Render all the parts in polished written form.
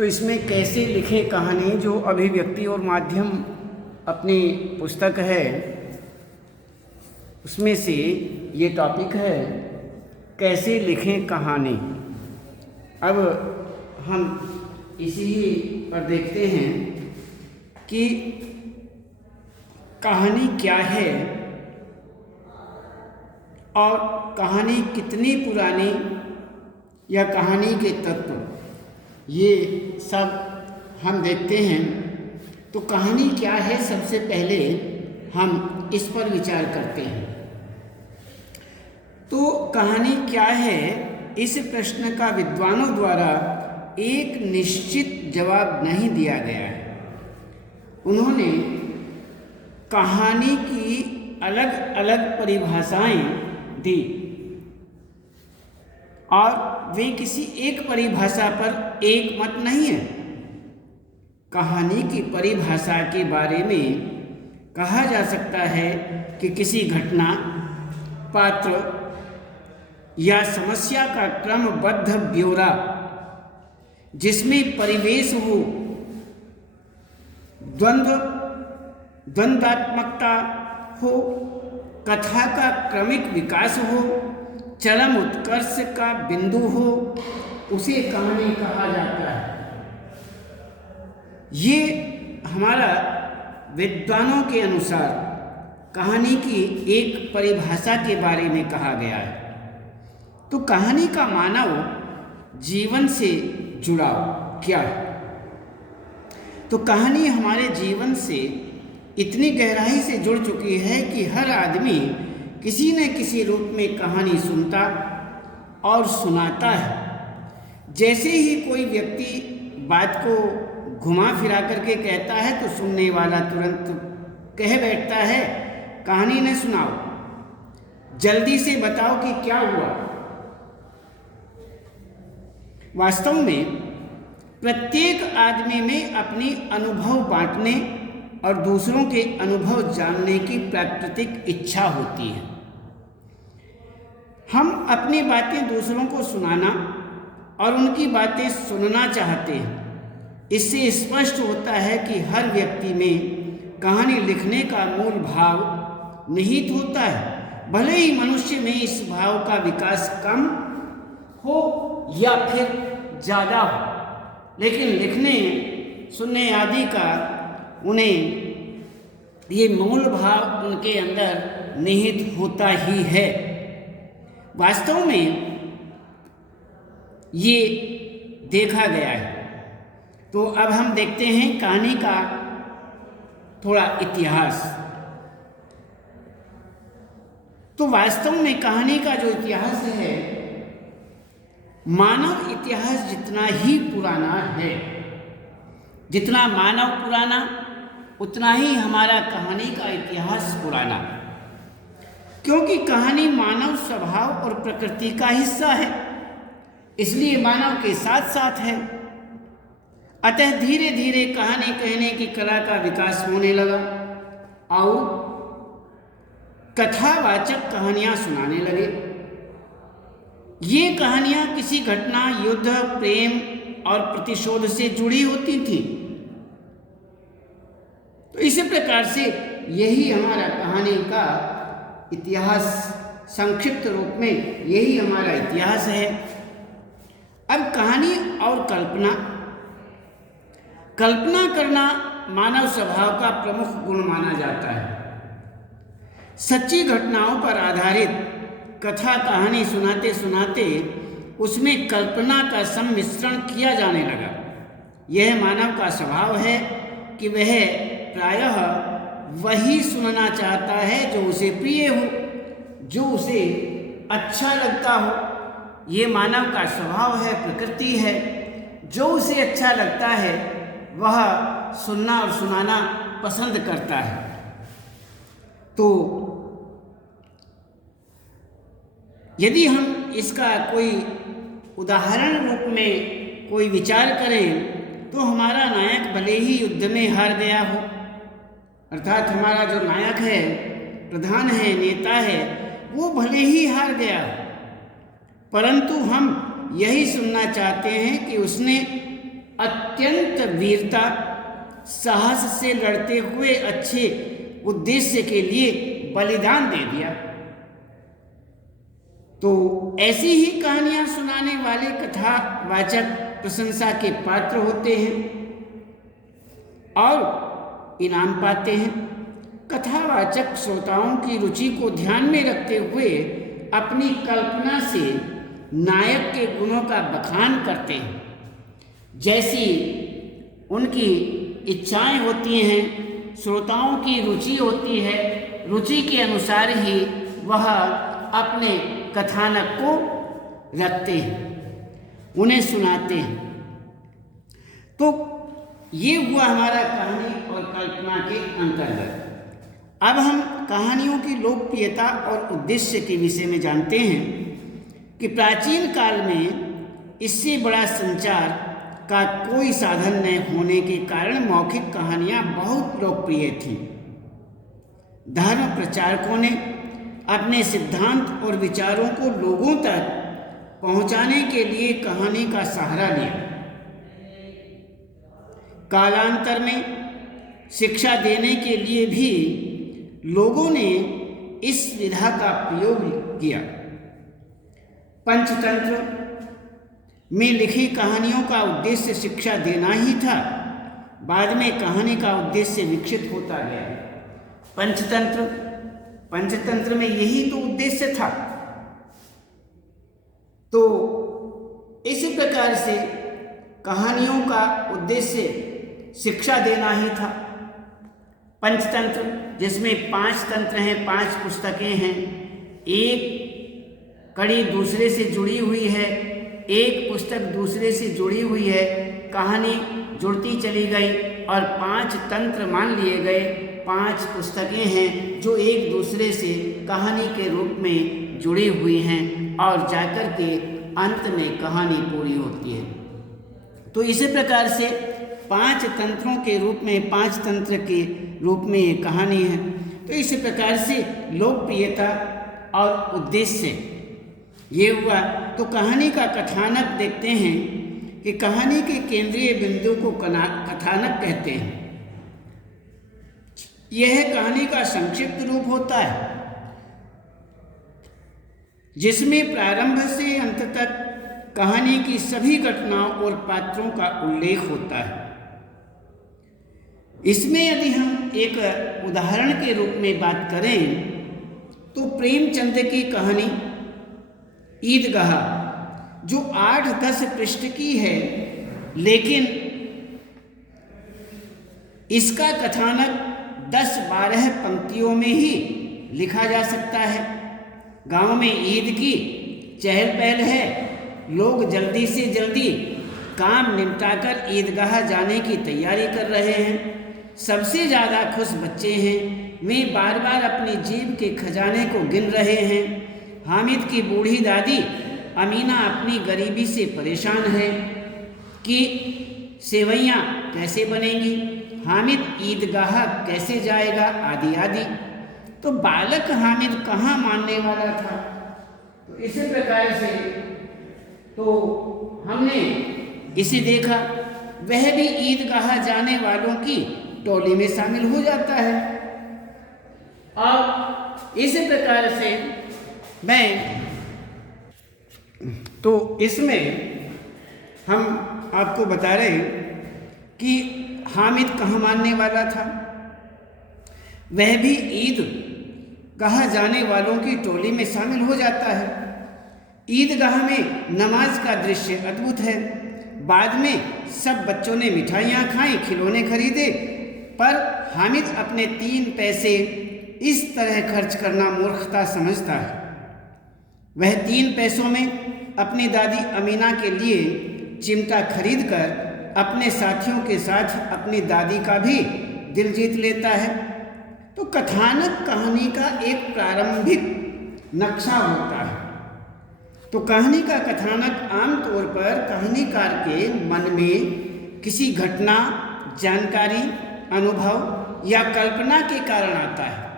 तो इसमें कैसे लिखे कहानी, जो अभिव्यक्ति और माध्यम अपनी पुस्तक है, उसमें से ये टॉपिक है कैसे लिखें कहानी। अब हम इसी पर देखते हैं कि कहानी क्या है और कहानी कितनी पुरानी या कहानी के तत्व, ये सब हम देखते हैं। तो कहानी क्या है, सबसे पहले हम इस पर विचार करते हैं। तो कहानी क्या है, इस प्रश्न का विद्वानों द्वारा एक निश्चित जवाब नहीं दिया गया है। उन्होंने कहानी की अलग अलग परिभाषाएं दी और वे किसी एक परिभाषा पर एक मत नहीं है। कहानी की परिभाषा के बारे में कहा जा सकता है कि किसी घटना, पात्र या समस्या का क्रमबद्ध ब्यौरा जिसमें परिवेश हो, द्वंद्वात्मकता हो, कथा का क्रमिक विकास हो, चरम उत्कर्ष का बिंदु हो, उसे कहानी कहा जाता है। ये हमारा विद्वानों के अनुसार कहानी की एक परिभाषा के बारे में कहा गया है। तो कहानी का मानव जीवन से जुड़ाव क्या है? तो कहानी हमारे जीवन से इतनी गहराई से जुड़ चुकी है कि हर आदमी किसी न किसी रूप में कहानी सुनता और सुनाता है। जैसे ही कोई व्यक्ति बात को घुमा फिरा करके कहता है तो सुनने वाला तुरंत कह बैठता है, कहानी न सुनाओ, जल्दी से बताओ कि क्या हुआ। वास्तव में प्रत्येक आदमी में अपनी अनुभव बांटने और दूसरों के अनुभव जानने की प्राकृतिक इच्छा होती है। हम अपनी बातें दूसरों को सुनाना और उनकी बातें सुनना चाहते हैं। इससे स्पष्ट होता है कि हर व्यक्ति में कहानी लिखने का मूल भाव निहित होता है। भले ही मनुष्य में इस भाव का विकास कम हो या फिर ज़्यादा हो, लेकिन लिखने, सुनने आदि का उन्हें ये मूल भाव उनके अंदर निहित होता ही है। वास्तव में ये देखा गया है। तो अब हम देखते हैं कहानी का थोड़ा इतिहास। तो वास्तव में कहानी का जो इतिहास है, मानव इतिहास जितना ही पुराना है, जितना मानव पुराना उतना ही हमारा कहानी का इतिहास पुराना, क्योंकि कहानी मानव स्वभाव और प्रकृति का हिस्सा है, इसलिए मानव के साथ साथ है। अतः धीरे धीरे कहानी कहने की कला का विकास होने लगा और कथावाचक कहानियां सुनाने लगे। ये कहानियां किसी घटना, युद्ध, प्रेम और प्रतिशोध से जुड़ी होती थी। तो इसी प्रकार से यही हमारा कहानी का इतिहास, संक्षिप्त रूप में यही हमारा इतिहास है। अब कहानी और कल्पना करना मानव स्वभाव का प्रमुख गुण माना जाता है। सच्ची घटनाओं पर आधारित कथा कहानी सुनाते सुनाते उसमें कल्पना का सम्मिश्रण किया जाने लगा। यह मानव का स्वभाव है कि वह प्रायः वही सुनना चाहता है जो उसे प्रिय हो, जो उसे अच्छा लगता हो। ये मानव का स्वभाव है, प्रकृति है। जो उसे अच्छा लगता है वह सुनना और सुनाना पसंद करता है। तो यदि हम इसका कोई उदाहरण रूप में कोई विचार करें तो हमारा नायक भले ही युद्ध में हार गया हो, अर्थात हमारा जो नायक है, प्रधान है, नेता है, वो भले ही हार गया हो, परंतु हम यही सुनना चाहते हैं कि उसने अत्यंत वीरता साहस से लड़ते हुए अच्छे उद्देश्य के लिए बलिदान दे दिया। तो ऐसी ही कहानियां सुनाने वाले कथावाचक प्रशंसा के पात्र होते हैं और इनाम पाते हैं। कथावाचक श्रोताओं की रुचि को ध्यान में रखते हुए अपनी कल्पना से नायक के गुणों का बखान करते हैं। जैसी उनकी इच्छाएं होती हैं, श्रोताओं की रुचि होती है, रुचि के अनुसार ही वह अपने कथानक को रखते हैं, उन्हें सुनाते हैं। तो ये हुआ हमारा कहानी और कल्पना के अंतर्गत। अब हम कहानियों की लोकप्रियता और उद्देश्य के विषय में जानते हैं कि प्राचीन काल में इससे बड़ा संचार का कोई साधन न होने के कारण मौखिक कहानियाँ बहुत लोकप्रिय थीं। धर्म प्रचारकों ने अपने सिद्धांत और विचारों को लोगों तक पहुंचाने के लिए कहानी का सहारा लिया। कालांतर में शिक्षा देने के लिए भी लोगों ने इस विधा का प्रयोग किया। पंचतंत्र में लिखी कहानियों का उद्देश्य शिक्षा देना ही था। बाद में कहानी का उद्देश्य विकसित होता गया। पंचतंत्र में यही तो उद्देश्य था। तो इसी प्रकार से कहानियों का उद्देश्य शिक्षा देना ही था। पंचतंत्र जिसमें 5 तंत्र हैं, 5 पुस्तकें हैं, एक कड़ी दूसरे से जुड़ी हुई है, एक पुस्तक दूसरे से जुड़ी हुई है, कहानी जुड़ती चली गई और 5 तंत्र मान लिए गए। 5 पुस्तकें हैं जो एक दूसरे से कहानी के रूप में जुड़ी हुई हैं और जाकर के अंत में कहानी पूरी होती है। तो इसी प्रकार से 5 तंत्रों के रूप में, 5 तंत्र के रूप में ये कहानी है। तो इसी प्रकार से लोकप्रियता और उद्देश्य ये हुआ। तो कहानी का कथानक देखते हैं कि कहानी के केंद्रीय बिंदु को कथानक कहते हैं। यह कहानी का संक्षिप्त रूप होता है जिसमें प्रारंभ से अंत तक कहानी की सभी घटनाओं और पात्रों का उल्लेख होता है। इसमें यदि हम एक उदाहरण के रूप में बात करें तो प्रेमचंद की कहानी ईदगाह जो 8-10 पृष्ठ की है, लेकिन इसका कथानक 10-12 पंक्तियों में ही लिखा जा सकता है। गांव में ईद की चहल पहल है, लोग जल्दी से जल्दी काम निपटाकर ईदगाह जाने की तैयारी कर रहे हैं। सबसे ज़्यादा खुश बच्चे हैं, वे बार बार अपनी जेब के खजाने को गिन रहे हैं। हामिद की बूढ़ी दादी अमीना अपनी गरीबी से परेशान है कि सेवैयाँ कैसे बनेंगी, हामिद ईदगाह कैसे जाएगा, आदि आदि। तो बालक हामिद कहाँ मानने वाला था। तो इसी प्रकार से तो हमने इसे देखा, वह भी ईदगाह जाने वालों की टोली में शामिल हो जाता है। और इसी प्रकार से तो इसमें हम आपको बता रहे कि हामिद कहाँ मानने वाला था, वह भी ईद गाह जाने वालों की टोली में शामिल हो जाता है। ईदगाह में नमाज का दृश्य अद्भुत है। बाद में सब बच्चों ने मिठाइयाँ खाई, खिलौने खरीदे, पर हामिद अपने 3 पैसे इस तरह खर्च करना मूर्खता समझता है। वह 3 पैसों में अपनी दादी अमीना के लिए चिमटा खरीदकर अपने साथियों के साथ अपनी दादी का भी दिल जीत लेता है। तो कथानक कहानी का एक प्रारंभिक नक्शा होता है। तो कहानी का कथानक आमतौर पर कहानीकार के मन में किसी घटना, जानकारी, अनुभव या कल्पना के कारण आता है।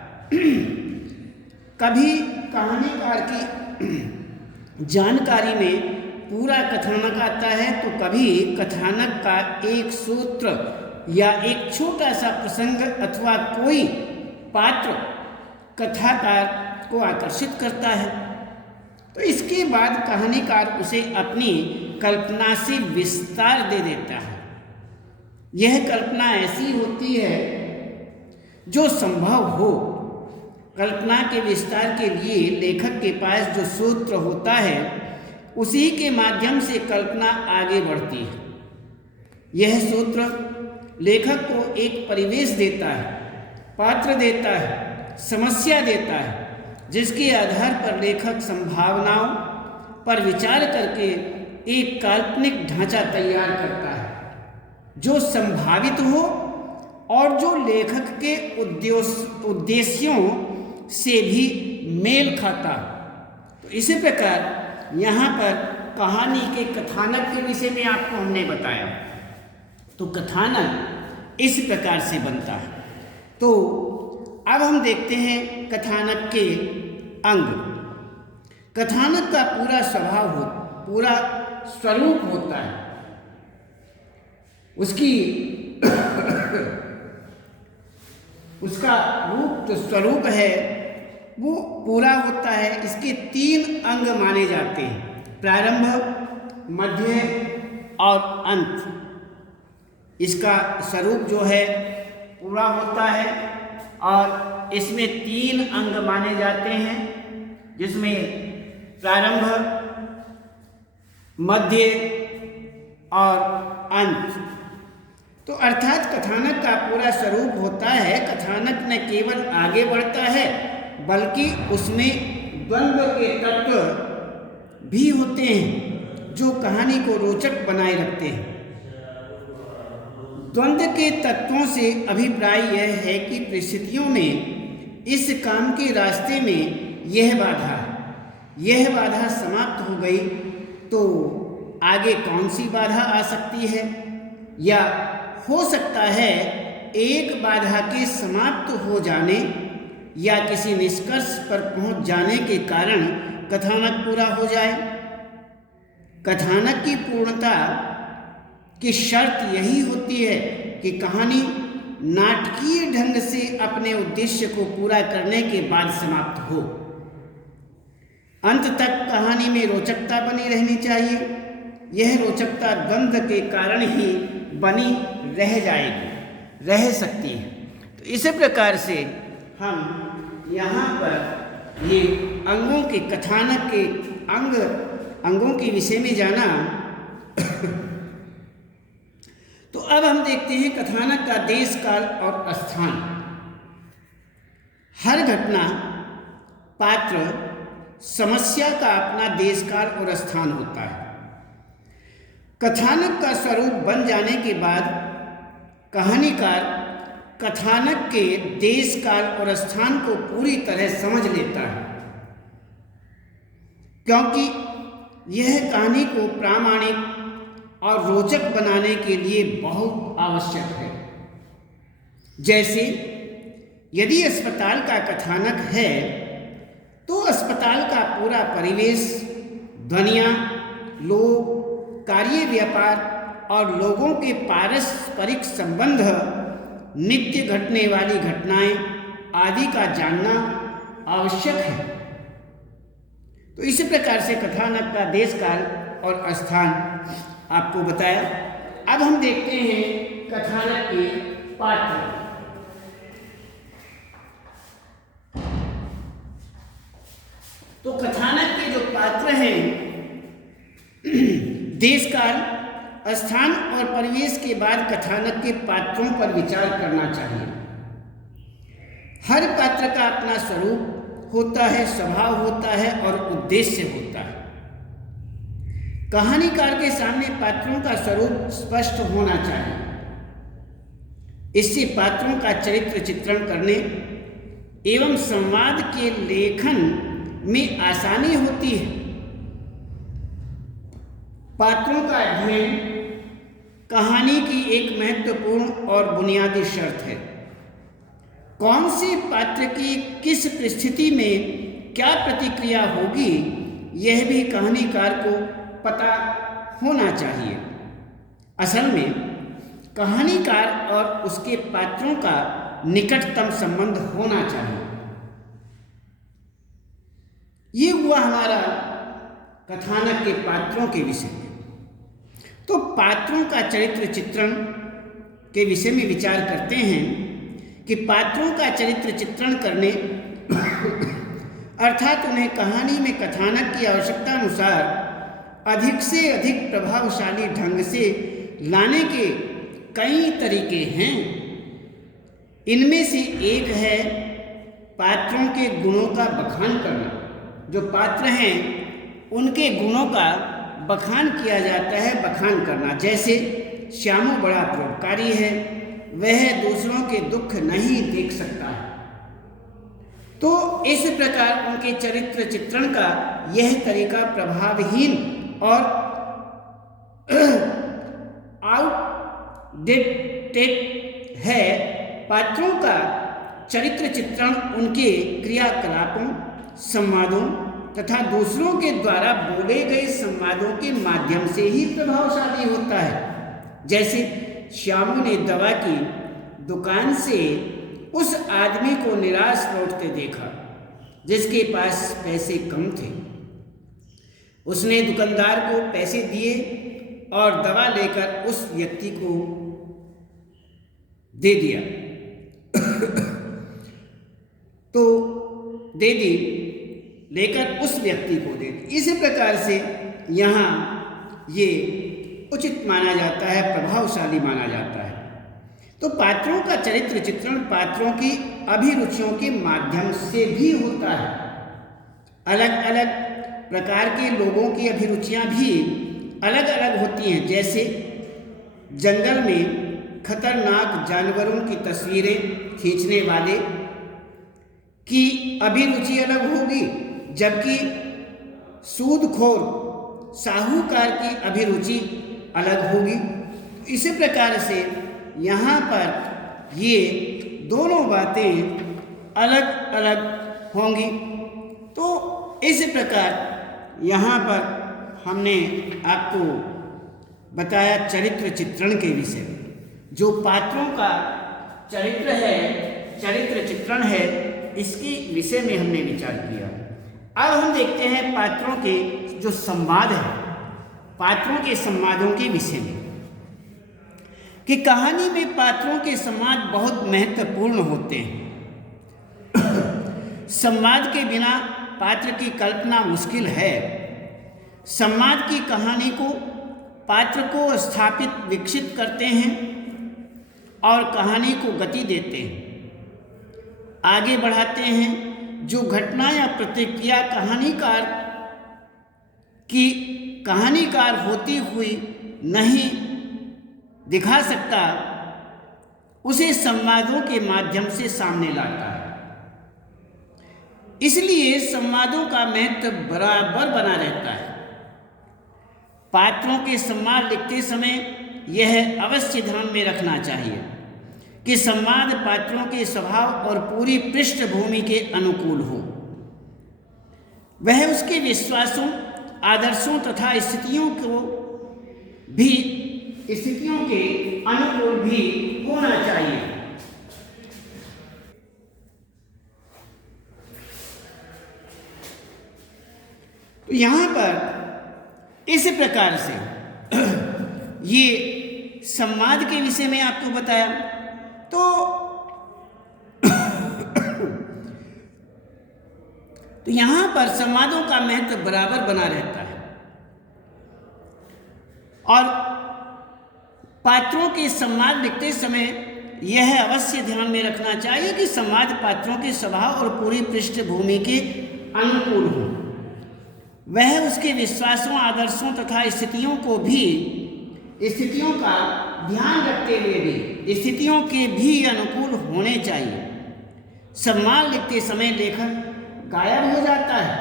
कभी कहानीकार की जानकारी में पूरा कथानक आता है तो कभी कथानक का एक सूत्र या एक छोटा सा प्रसंग अथवा कोई पात्र कथाकार को आकर्षित करता है, तो इसके बाद कहानीकार उसे अपनी कल्पना से विस्तार दे देता है। यह कल्पना ऐसी होती है जो संभव हो। कल्पना के विस्तार के लिए लेखक के पास जो सूत्र होता है उसी के माध्यम से कल्पना आगे बढ़ती है। यह सूत्र लेखक को एक परिवेश देता है, पात्र देता है, समस्या देता है, जिसके आधार पर लेखक संभावनाओं पर विचार करके एक काल्पनिक ढांचा तैयार करता है जो संभावित हो और जो लेखक के उद्देश्यों से भी मेल खाता। तो इसी प्रकार यहाँ पर कहानी के कथानक के विषय में आपको हमने बताया। तो कथानक इस प्रकार से बनता है। तो अब हम देखते हैं कथानक के अंग। कथानक का पूरा स्वभाव पूरा स्वरूप होता है, उसका रूप जो स्वरूप है वो पूरा होता है। इसके 3 अंग माने जाते हैं, प्रारंभ, मध्य और अंत। इसका स्वरूप जो है पूरा होता है और इसमें 3 अंग माने जाते हैं, जिसमें प्रारंभ, मध्य और अंत। तो अर्थात कथानक का पूरा स्वरूप होता है। कथानक न केवल आगे बढ़ता है बल्कि उसमें द्वंद्व के तत्व भी होते हैं जो कहानी को रोचक बनाए रखते हैं। द्वंद्व के तत्वों से अभिप्राय यह है कि परिस्थितियों में इस काम के रास्ते में यह बाधा समाप्त हो गई तो आगे कौन सी बाधा आ सकती है, या हो सकता है एक बाधा के समाप्त हो जाने या किसी निष्कर्ष पर पहुंच जाने के कारण कथानक पूरा हो जाए। कथानक की पूर्णता की शर्त यही होती है कि कहानी नाटकीय ढंग से अपने उद्देश्य को पूरा करने के बाद समाप्त हो। अंत तक कहानी में रोचकता बनी रहनी चाहिए। यह रोचकता द्वंद्व के कारण ही बनी रह सकती है। तो इसी प्रकार से हम यहाँ पर ये अंगों के कथानक के अंगों के विषय में जाना। तो अब हम देखते हैं कथानक का देश, काल और स्थान। हर घटना, पात्र, समस्या का अपना देश, काल और स्थान होता है। कथानक का स्वरूप बन जाने के बाद कहानीकार कथानक के देश, काल और स्थान को पूरी तरह समझ लेता है, क्योंकि यह कहानी को प्रामाणिक और रोचक बनाने के लिए बहुत आवश्यक है। जैसे यदि अस्पताल का कथानक है तो अस्पताल का पूरा परिवेश, ध्वनियाँ, लोग, कार्य, व्यापार और लोगों के पारस्परिक संबंध, नित्य घटने वाली घटनाएं आदि का जानना आवश्यक है। तो इसी प्रकार से कथानक का देश, काल और स्थान आपको बताया। अब हम देखते हैं कथानक के पात्र। तो कथानक के जो पात्र हैं, देश, काल, स्थान और परिवेश के बाद कथानक के पात्रों पर विचार करना चाहिए। हर पात्र का अपना स्वरूप होता है, स्वभाव होता है और उद्देश्य होता है। कहानीकार के सामने पात्रों का स्वरूप स्पष्ट होना चाहिए। इससे पात्रों का चरित्र चित्रण करने एवं संवाद के लेखन में आसानी होती है। पात्रों का अध्ययन कहानी की एक महत्वपूर्ण और बुनियादी शर्त है। कौन से पात्र की किस परिस्थिति में क्या प्रतिक्रिया होगी, यह भी कहानीकार को पता होना चाहिए। असल में कहानीकार और उसके पात्रों का निकटतम संबंध होना चाहिए। ये हुआ हमारा कथानक के पात्रों के विषय में। तो पात्रों का चरित्र चित्रण के विषय में विचार करते हैं कि पात्रों का चरित्र चित्रण करने अर्थात उन्हें कहानी में कथानक की आवश्यकता अनुसार अधिक से अधिक प्रभावशाली ढंग से लाने के कई तरीके हैं। इनमें से एक है पात्रों के गुणों का बखान करना। जो पात्र हैं उनके गुणों का बखान किया जाता है, बखान करना। जैसे श्यामू बड़ा परोपकारी है, वह दूसरों के दुख नहीं देख सकता है। तो इस प्रकार उनके चरित्र चित्रण का यह तरीका प्रभावहीन और आउटडेटेड है। पात्रों का चरित्र चित्रण उनके क्रियाकलापों, संवादों तथा दूसरों के द्वारा बोले गए संवादों के माध्यम से ही प्रभावशाली होता है। जैसे श्यामू ने दवा की दुकान से उस आदमी को निराश लौटते देखा जिसके पास पैसे कम थे। उसने दुकानदार को पैसे दिए और दवा लेकर उस व्यक्ति को दे दिया तो दे दी लेकर उस व्यक्ति को दे दी। इसी प्रकार से यहाँ ये उचित माना जाता है, प्रभावशाली माना जाता है। तो पात्रों का चरित्र चित्रण पात्रों की अभिरुचियों के माध्यम से भी होता है। अलग अलग प्रकार के लोगों की अभिरुचियां भी अलग अलग होती हैं। जैसे जंगल में खतरनाक जानवरों की तस्वीरें खींचने वाले की अभिरुचि अलग होगी, जबकि सूदखोर साहूकार की अभिरुचि अलग होगी। इसी प्रकार से यहाँ पर ये दोनों बातें अलग अलग होंगी। तो इस प्रकार यहाँ पर हमने आपको बताया चरित्र चित्रण के विषय में। जो पात्रों का चरित्र है, चरित्र चित्रण है, इसके विषय में हमने विचार किया। अब हम देखते हैं पात्रों के जो संवाद है, पात्रों के संवादों के विषय में कि कहानी में पात्रों के संवाद बहुत महत्वपूर्ण होते हैं। संवाद के बिना पात्र की कल्पना मुश्किल है। संवाद की कहानी को पात्र को स्थापित विकसित करते हैं और कहानी को गति देते हैं, आगे बढ़ाते हैं। जो घटना या प्रतिक्रिया कहानीकार होती हुई नहीं दिखा सकता, उसे संवादों के माध्यम से सामने लाता है। इसलिए संवादों का महत्व बराबर बना रहता है। पात्रों के संवाद लिखते समय यह अवश्य ध्यान में रखना चाहिए कि संवाद पात्रों के स्वभाव और पूरी पृष्ठभूमि के अनुकूल हो। वह उसके विश्वासों, आदर्शों तथा स्थितियों के अनुकूल भी होना चाहिए। तो यहाँ पर इस प्रकार से ये संवाद के विषय में आपको बताया। तो यहाँ पर संवादों का महत्व बराबर बना रहता है और पात्रों के संवाद लिखते समय यह अवश्य ध्यान में रखना चाहिए कि संवाद पात्रों के स्वभाव और पूरी पृष्ठभूमि के अनुकूल हो। वह उसके विश्वासों, आदर्शों तथा स्थितियों का ध्यान रखते हुए भी स्थितियों के भी अनुकूल होने चाहिए। संवाद लिखते समय लेखक गायब हो जाता है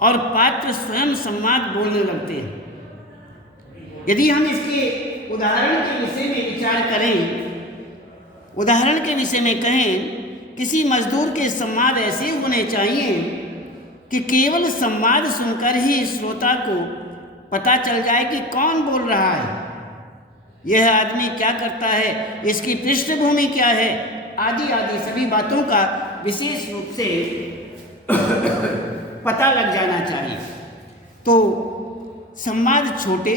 और पात्र स्वयं संवाद बोलने लगते हैं। यदि हम इसके उदाहरण के विषय में विचार करें, उदाहरण के विषय में कहें, किसी मजदूर के संवाद ऐसे होने चाहिए कि केवल संवाद सुनकर ही श्रोता को पता चल जाए कि कौन बोल रहा है, यह आदमी क्या करता है, इसकी पृष्ठभूमि क्या है, आदि आदि सभी बातों का विशेष रूप से पता लग जाना चाहिए। तो संवाद छोटे,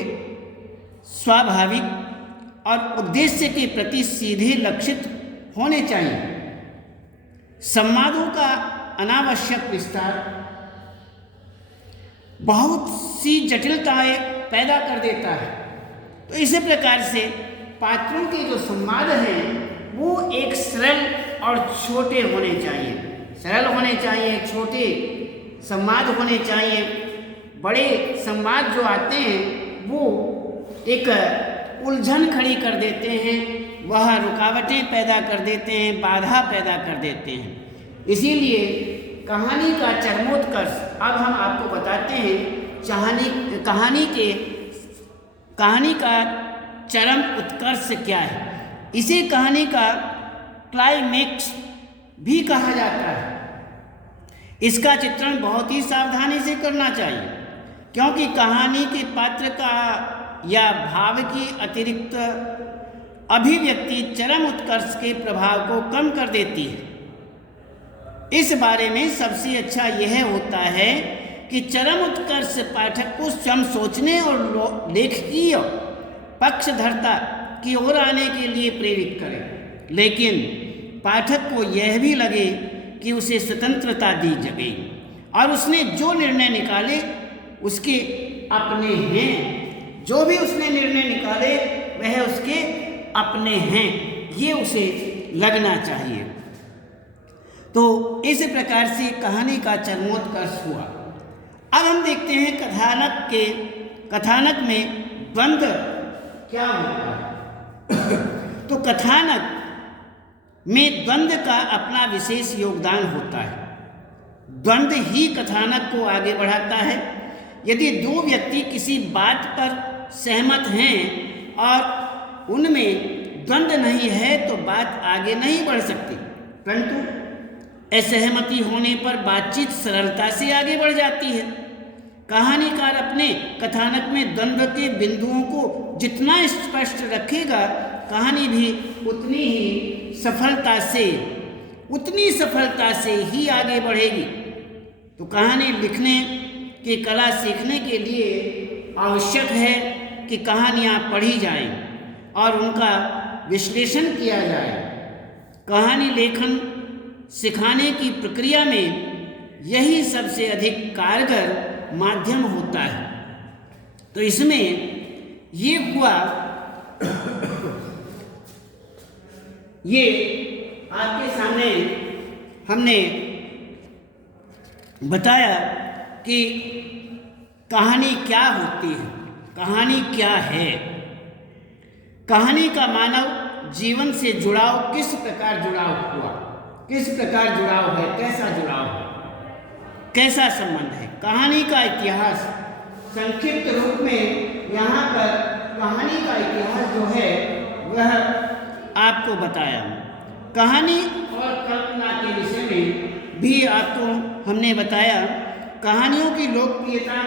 स्वाभाविक और उद्देश्य के प्रति सीधे लक्षित होने चाहिए। संवादों का अनावश्यक विस्तार बहुत सी जटिलताएं पैदा कर देता है। तो इसी प्रकार से पात्रों के जो संवाद हैं वो एक सरल और छोटे होने चाहिए, सरल होने चाहिए, छोटे संवाद होने चाहिए। बड़े संवाद जो आते हैं वो एक उलझन खड़ी कर देते हैं, वह रुकावटें पैदा कर देते हैं, बाधा पैदा कर देते हैं। इसीलिए कहानी का चरमोत्कर्ष अब हम आपको बताते हैं। कहानी का चरम उत्कर्ष क्या है। इसे कहानी का क्लाइमेक्स भी कहा जाता है। इसका चित्रण बहुत ही सावधानी से करना चाहिए, क्योंकि कहानी के पात्र का या भाव की अतिरिक्त अभिव्यक्ति चरम उत्कर्ष के प्रभाव को कम कर देती है। इस बारे में सबसे अच्छा यह होता है कि चरम उत्कर्ष पाठक को स्वयं सोचने और लेखकीय पक्षधरता की ओर आने के लिए प्रेरित करे, लेकिन पाठक को यह भी लगे कि उसे स्वतंत्रता दी गई और उसने जो निर्णय निकाले उसके अपने हैं। जो भी उसने निर्णय निकाले वह उसके अपने हैं, ये उसे लगना चाहिए। तो इस प्रकार से कहानी का चरमोत्कर्ष हुआ। अब हम देखते हैं कथानक में द्वंद्व क्या होता है। तो कथानक में द्वंद्व का अपना विशेष योगदान होता है। द्वंद्व ही कथानक को आगे बढ़ाता है। यदि दो व्यक्ति किसी बात पर सहमत हैं और उनमें द्वंद्व नहीं है तो बात आगे नहीं बढ़ सकती, परंतु असहमति होने पर बातचीत सरलता से आगे बढ़ जाती है। कहानीकार अपने कथानक में द्वंद्व के बिंदुओं को जितना स्पष्ट रखेगा, कहानी भी उतनी सफलता से ही आगे बढ़ेगी। तो कहानी लिखने की कला सीखने के लिए आवश्यक है कि कहानियाँ पढ़ी जाएं और उनका विश्लेषण किया जाए। कहानी लेखन सिखाने की प्रक्रिया में यही सबसे अधिक कारगर माध्यम होता है। तो इसमें ये हुआ, ये आपके सामने हमने बताया कि कहानी क्या होती है, कहानी क्या है। कहानी का मानव जीवन से जुड़ाव किस प्रकार जुड़ाव हुआ, किस प्रकार जुड़ाव है, कैसा जुड़ाव है, कैसा संबंध है। कहानी का इतिहास संक्षिप्त रूप में यहाँ पर कहानी का इतिहास जो है वह आपको बताया। कहानी और कल्पना के विषय में भी आपको हमने बताया। कहानियों की लोकप्रियता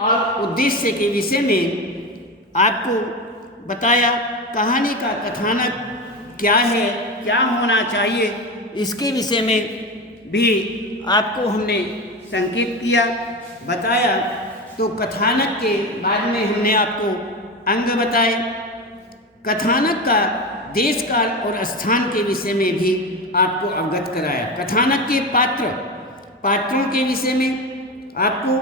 और उद्देश्य के विषय में आपको बताया। कहानी का कथानक क्या है, क्या होना चाहिए, इसके विषय में भी आपको हमने संकेत किया, बताया। तो कथानक के बाद में हमने आपको अंग बताए। कथानक का देश काल और स्थान के विषय में भी आपको अवगत कराया। कथानक के पात्रों के विषय में आपको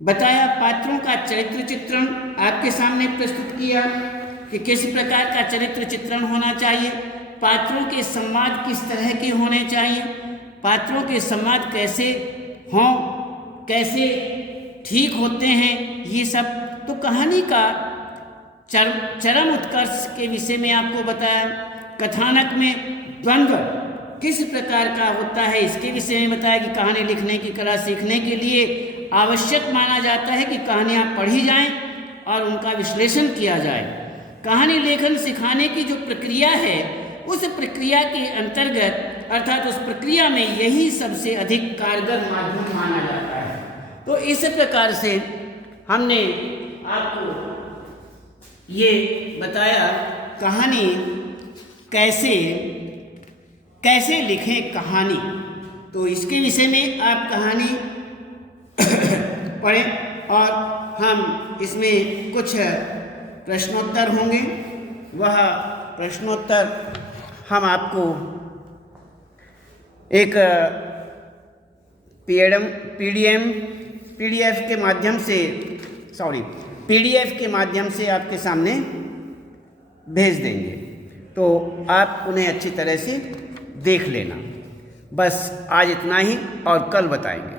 बताया। पात्रों का चरित्र चित्रण आपके सामने प्रस्तुत किया कि किस प्रकार का चरित्र चित्रण होना चाहिए। पात्रों के संवाद किस तरह के होने चाहिए, पात्रों के संवाद कैसे हों, कैसे ठीक होते हैं, ये सब। तो कहानी का चरम उत्कर्ष के विषय में आपको बताया। कथानक में द्वंद्व किस प्रकार का होता है, इसके विषय में बताया कि कहानी लिखने की कला सीखने के लिए आवश्यक माना जाता है कि कहानियाँ पढ़ी जाएं और उनका विश्लेषण किया जाए। कहानी लेखन सिखाने की जो प्रक्रिया है, उस प्रक्रिया के अंतर्गत अर्थात उस प्रक्रिया में यही सबसे अधिक कारगर माध्यम माना जाता है। तो इस प्रकार से हमने आपको ये बताया कहानी कैसे कैसे लिखें कहानी। तो इसके विषय में आप कहानी पढ़ें और हम इसमें कुछ प्रश्नोत्तर होंगे, वह प्रश्नोत्तर हम आपको एक पीडीएफ के माध्यम से पीडीएफ के माध्यम से आपके सामने भेज देंगे, तो आप उन्हें अच्छी तरह से देख लेना। बस आज इतना ही और कल बताएंगे।